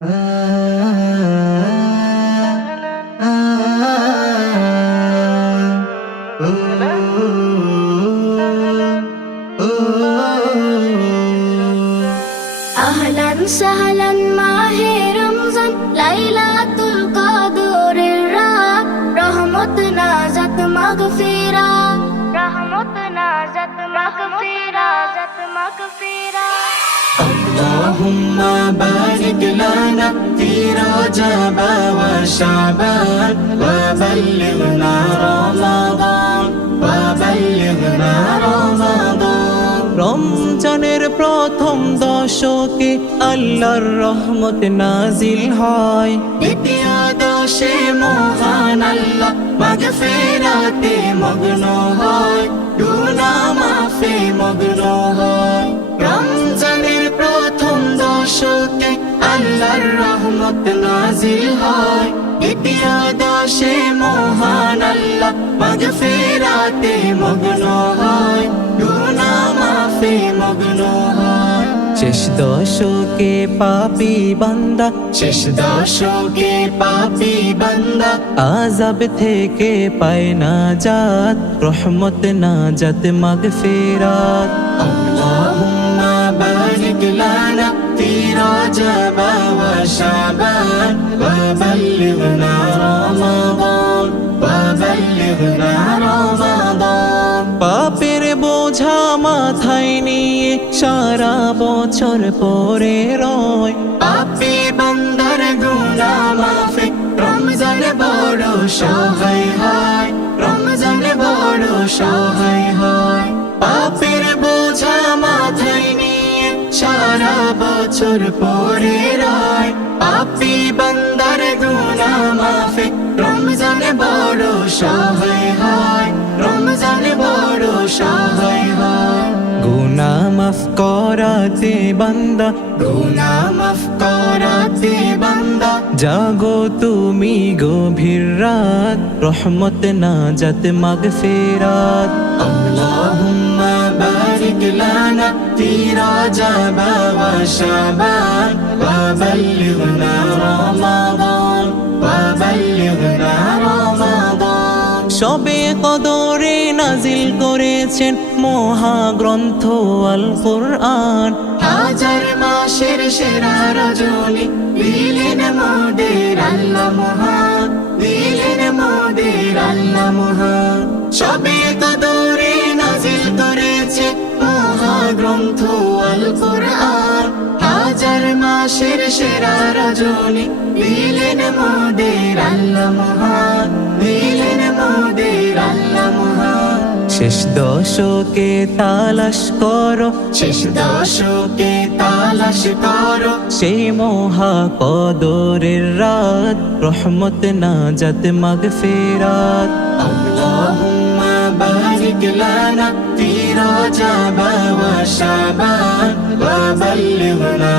আহলান সাহলান মাহে রমজান লাইলাতুল কদরের রাত রহমত নাজাত মাগফিরাত রহমত নাজাত মাগফিরাত اللهم بارك لنا في رجب وشعبان وبلغنا رمضان وبلغنا رمضان রমজানের প্রথম দশকে আল্লাহর রহমত নাজিল হয়, দ্বিতীয় দশে মহান আল্লাহ মাগফিরাতে মগ্ন হয়, গুনাহ মাফে মগ্ন হয়। রমজানের প্রথম দশকে আল্লাহর রহমত নাজিল হয়, দ্বিতীয় দশে মহান আল্লাহ মাগফিরাতে মগ্ন হয়, গুনাহ মাফে মগ্ন হয়। শেষ দশকে পাপী বান্দা, শেষ দশকে পাপী বান্দা আযাব থেকে পায় নাজাত, রহমত নাজাত মাগফিরাত। আল্লাহুম্মা বারিক লানা ফি রজব ওয়া শাবান ওয়া বাল্লিগনা রমাদান ওয়া বাল্লিগনা রমাদান। পাপের বোঝা মাথায় নিয়ে সারা বছর পরে রয়, পাপী বান্দার গুনাহ মাফে রমজান বড় সহায় হয়, রমজান বড় সহায় হয়। পাপের বোঝা মাথায় নিয়ে সারা বছর পরে রয়, পাপী বান্দার গুনাহ মাফে রমজান বড় সহায় হয়, রমজান বড় সহায় হয়। গুনাহ মাফ করাতে বান্দা, গুনাহ মাফ করাতে বান্দা জাগো তুমি গভীর রাত, রহমত নাজাত মাগফিরাত। আল্লাহুম্মা বারিক লানা ফি রজব ওয়া শাবান ওয়া বাল্লিগনা রমাদান ওয়া বাল্লিগনা রমাদান। শবে কদরে নাজিল করেছেন মহাগ্রন্থ আল কুরআন, হাজার মাসের সেরা রজনী দিলেন মোদের আল্লাহ মহান, দিলেন মোদের আল্লাহ মহান। শবে কদরে নাজিল করেছে মহাগ্রন্থ আল কুরআন, হাজার মাসের সেরা রজনী দিলেন মোদের আল্লাহ মহান, দিলেন মোদের আল্লাহ মহান। শেষ দশকে তালাশ করো, শেষ দশকে তালাশ করো সেই মহা কদরের রাত, রহমত নাজাত মাগফিরাত। আল্লাহুম্মা বারিক লানা ফি রজব ওয়া শাবান ওয়া বাল্লিগনা